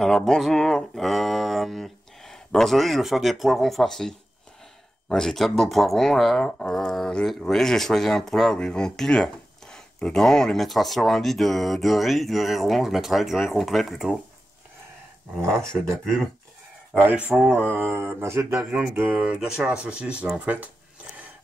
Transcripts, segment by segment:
Alors bonjour, aujourd'hui je vais faire des poivrons farcis. Moi j'ai quatre beaux poivrons là. Vous voyez, j'ai choisi un plat où ils vont pile dedans. On les mettra sur un lit de riz, du riz rond. Je mettrai du riz complet plutôt. Voilà, je fais de la pub. Alors il faut, j'ai de la viande de chair à saucisse là, en fait.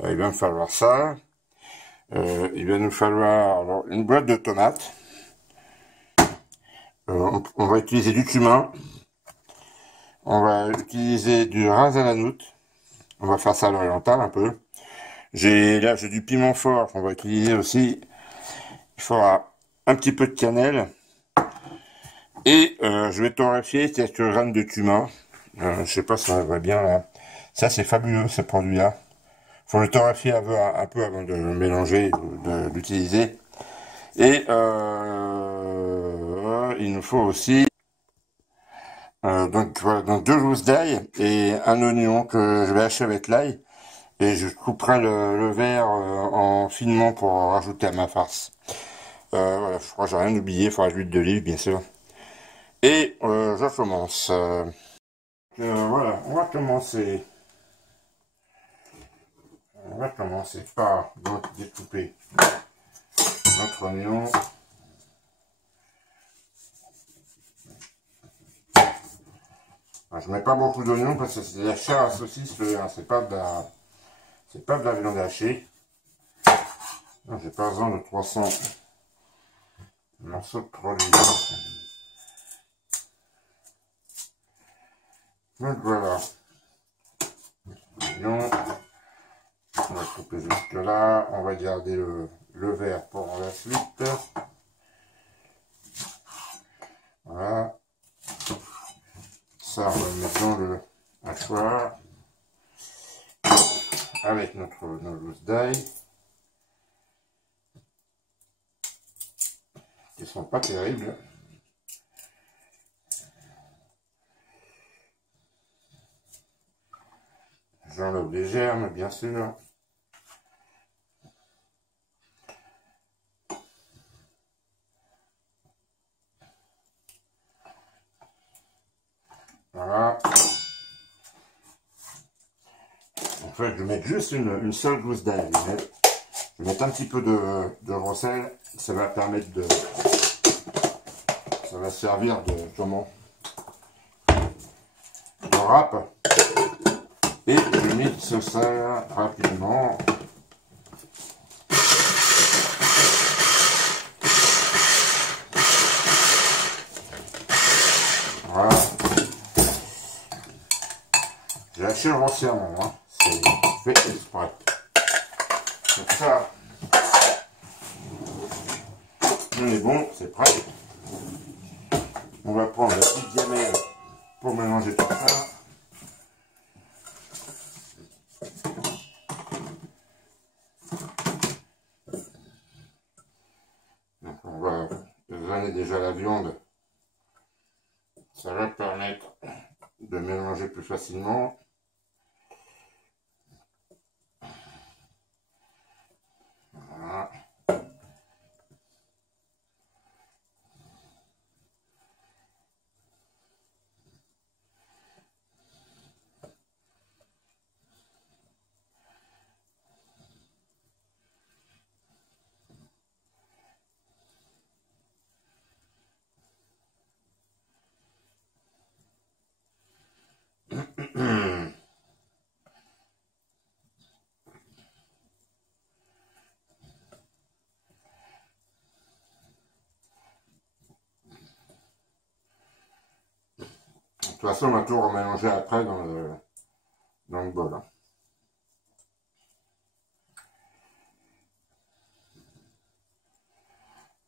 Il va me falloir ça. Il va nous falloir alors, une boîte de tomates. On va utiliser du cumin. On va utiliser du ras à la noute. On va faire ça à l'oriental un peu. J'ai du piment fort qu'on va utiliser aussi. Il faudra un petit peu de cannelle. Et je vais torréfier quelques graines de cumin. Je sais pas si ça va bien là. Ça c'est fabuleux ce produit-là. Faut le torréfier un peu avant de le mélanger, de l'utiliser. Et il nous faut aussi voilà, donc deux gousses d'ail et un oignon que je vais hacher avec l'ail. Et je couperai le verre en finement pour rajouter à ma farce. Voilà, je crois que j'ai rien oublié, il faudra de l'huile d'olive bien sûr. Et je commence. Voilà, on va commencer par donc découper notre oignon. Je mets pas beaucoup d'oignons parce que c'est de la chair à saucisse, hein, c'est pas de la viande hachée. J'ai pas besoin de 300 morceaux de produit. Donc voilà, l'oignon. On va couper jusque là, on va garder le verre pour la suite. Voilà. Ça, on va le mettre dans le hachoir avec nos gousses d'ail qui sont pas terribles. J'enlève les germes, bien sûr. Voilà. En fait, je vais mettre juste une seule gousse d'ail. Je vais mettre un petit peu de recel. Ça va permettre de... Ça va servir de... Comment? De râpe. Et je mixe ça rapidement. Voilà. J'ai haché grossièrement, hein. C'est fait exprès. Donc ça, on est bon, c'est prêt. On va prendre la petite gamelle pour mélanger tout ça. Donc on va vanner déjà la viande. Ça va permettre de mélanger plus facilement. Voilà. De toute façon, on va tout remélanger après dans le bol, hein.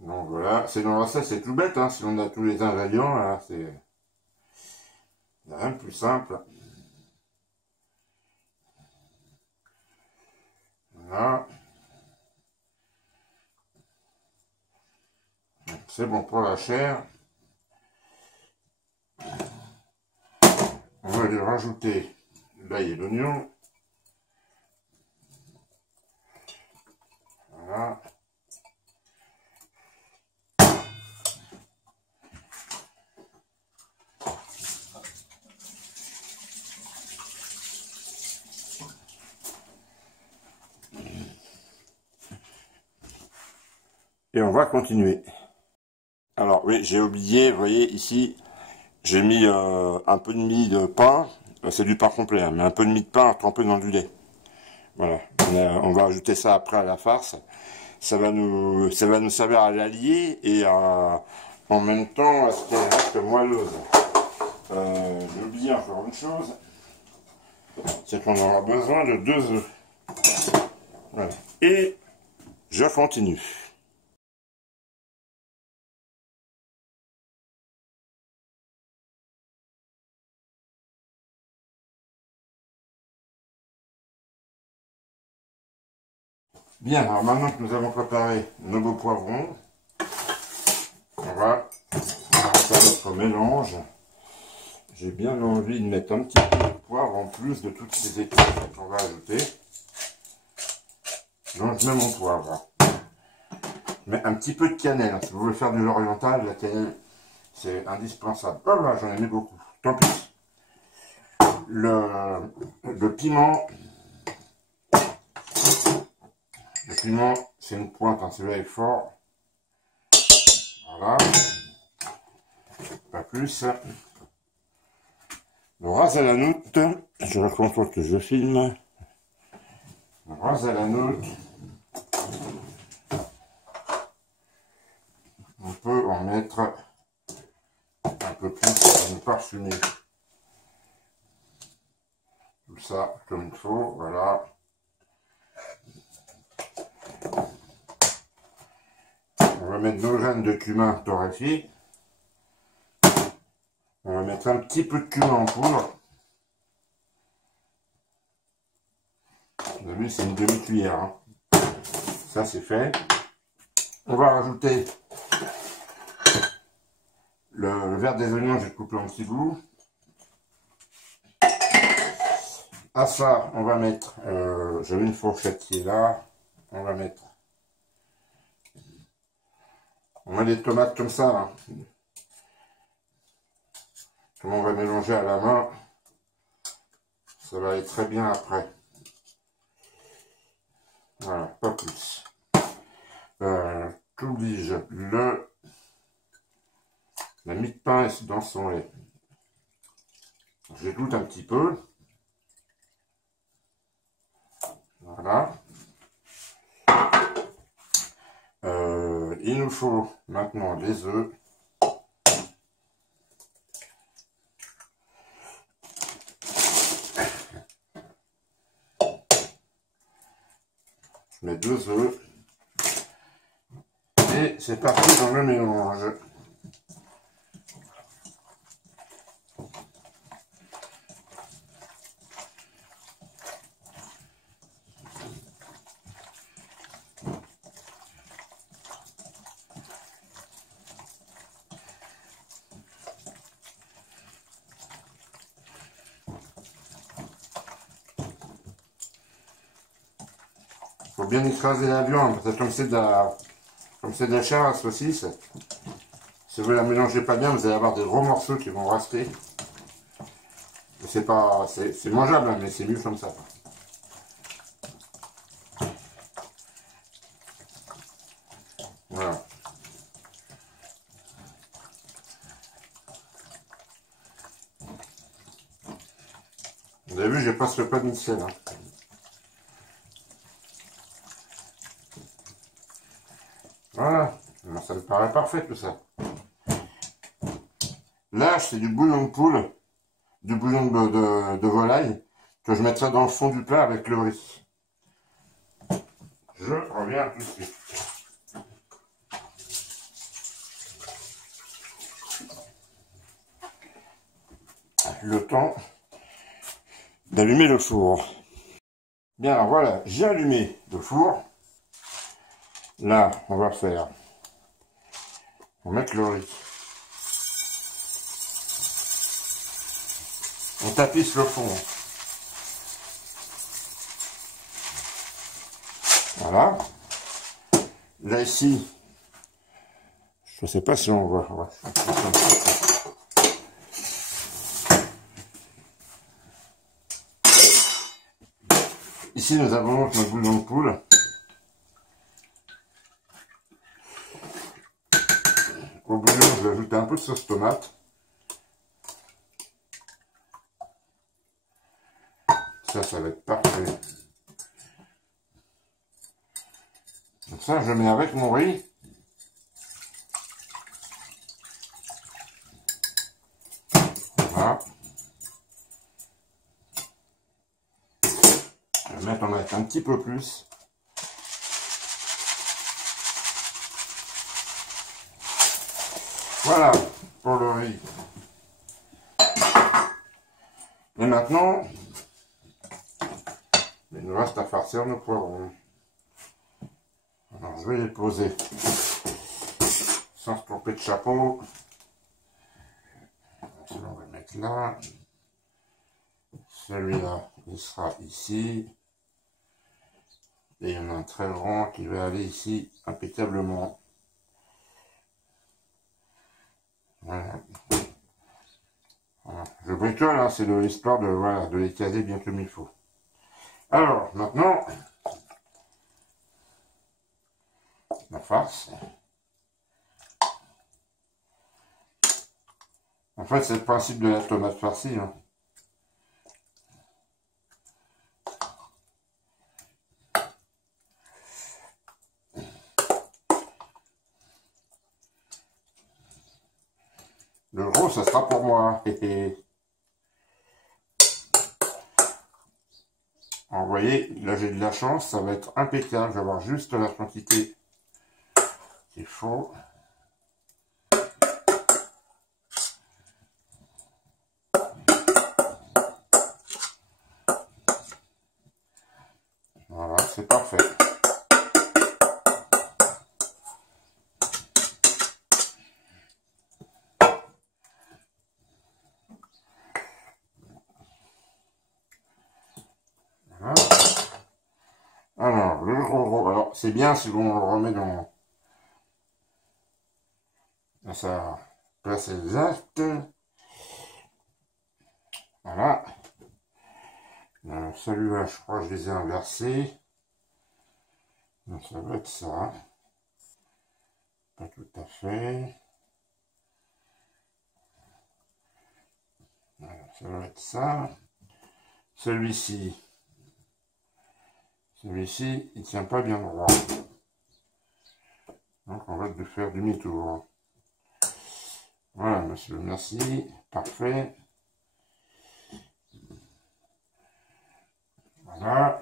Donc voilà, c'est dans ça, c'est tout bête, hein, si on a tous les ingrédients, là, c'est rien de plus simple. Voilà, c'est bon pour la chair. On va lui rajouter l'ail et l'oignon. Voilà. Et on va continuer. Alors oui, j'ai oublié, vous voyez ici, j'ai mis un peu de mie de pain. C'est du pain complet, hein, mais un peu de mie de pain trempé dans du lait. Voilà, on va ajouter ça après à la farce. Ça va nous servir à l'allier et en même temps à ce qu'elle reste moelleuse. J'ai oublié encore une chose, c'est qu'on aura besoin de 2 œufs. Voilà. Et je continue. Bien, alors maintenant que nous avons préparé nos beaux poivrons, on va faire notre mélange. J'ai bien envie de mettre un petit peu de poivre en plus de toutes ces épices qu'on va ajouter. Donc je mets mon poivre. Je mets un petit peu de cannelle. Si vous voulez faire du l'oriental, la cannelle, c'est indispensable. Oh là, j'en ai mis beaucoup. Tant pis. Le piment. Le piment, c'est une pointe, hein, celui-là est fort. Voilà. Pas plus. Le ras à la noute. Je contrôle que je filme. Le ras à la noute. On peut en mettre un peu plus pour nous parfumer. Tout ça comme il faut, voilà. On va mettre nos graines de cumin torréfiées. On va mettre un petit peu de cumin en poudre. Vous avez vu, c'est une demi-cuillère. Hein. Ça, c'est fait. On va rajouter le verre des oignons, j'ai coupé en petits bouts. À ça, on va mettre, j'avais une fourchette qui est là. On va mettre, on met des tomates comme ça. Hein. Comme on va mélanger à la main, ça va aller très bien après. Voilà, pas plus. Qu'oblige la mie de pain est dans son lait. J'écoute un petit peu. Voilà. Il nous faut maintenant les œufs. Je mets 2 œufs. Et c'est parti dans le mélange. Faut bien écraser la viande, parce que comme c'est de la chair à saucisse, si vous la mélangez pas bien, vous allez avoir des gros morceaux qui vont rester. C'est pas, c'est mangeable, hein, mais c'est mieux comme ça. Voilà. Vous avez vu, j'ai presque pas de sel. Hein. Voilà, ça me paraît parfait tout ça. Là, c'est du bouillon de poule, du bouillon de volaille, que je mettrai dans le fond du plat avec le riz. Je reviens tout de suite. Le temps d'allumer le four. Bien, alors voilà, j'ai allumé le four. Là, on va faire, on va mettre le riz. On tapisse le fond. Voilà. Là, ici, je ne sais pas si on voit. Ici, nous avons notre bouillon de poule. je vais ajouter un peu de sauce tomate. Ça va être parfait. Donc ça, je mets avec mon riz. Voilà. Je vais mettre un petit peu plus. Voilà pour le riz. Et maintenant, il nous reste à farcir nos poivrons. Alors je vais les poser sans se tromper de chapeau. On va le mettre là. Celui-là, il sera ici. Et il y en a un très grand qui va aller ici impeccablement. Voilà. Voilà. Je bricole, hein, c'est de l'histoire de, voilà, de les caser bien comme il faut. Alors, maintenant, la farce. En fait, c'est le principe de la tomate farcie. Hein. Le gros, ça sera pour moi. Alors, vous voyez, là j'ai de la chance, ça va être impeccable. Je vais avoir juste la quantité qu'il faut. Voilà, c'est parfait. Voilà. Alors, le gros, alors c'est bien si on le remet dans sa place exacte. Voilà. Celui-là, je crois que je les ai inversés. Donc ça va être ça. Pas tout à fait. Voilà, ça va être ça. Celui-ci, il tient pas bien droit. Donc on va le faire demi-tour. Voilà, monsieur, merci. Parfait. Voilà.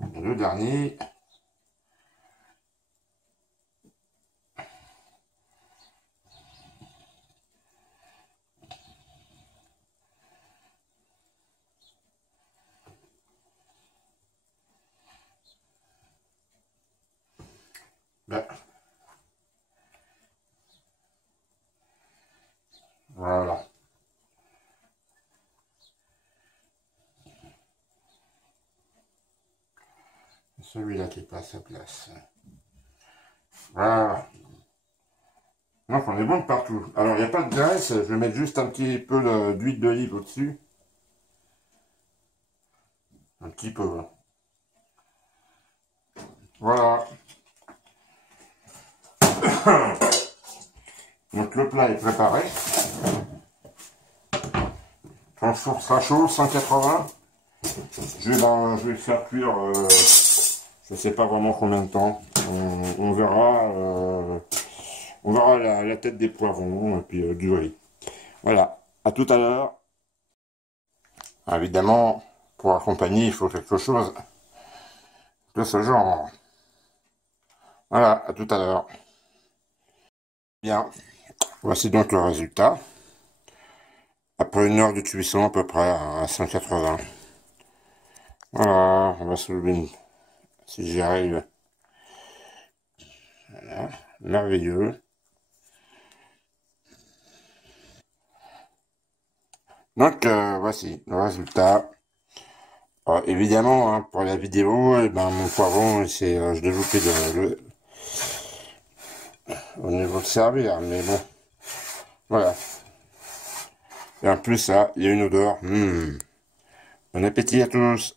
Et le dernier. Ben, voilà. Celui-là qui est pas à sa place. Voilà. Donc on est bon de partout. Alors il n'y a pas de graisse, je vais mettre juste un petit peu d'huile d'olive au-dessus. Un petit peu. Voilà. Donc le plat est préparé. Quand le four sera chaud, 180. Je vais le faire cuire, je ne sais pas vraiment combien de temps. On verra, la tête des poivrons et puis du riz. Voilà, à tout à l'heure. Évidemment, pour accompagner, il faut quelque chose de ce genre. Voilà, à tout à l'heure. Bien, voici donc le résultat. Après 1 heure de cuisson à peu près à 180. Voilà, on va soulever si j'y arrive. Voilà, merveilleux. Donc voici le résultat. Évidemment, hein, pour la vidéo, eh ben, mon poivron, je l'ai loupé au niveau de servir, mais bon, voilà. Et en plus, ça, il y a une odeur. Bon appétit à tous.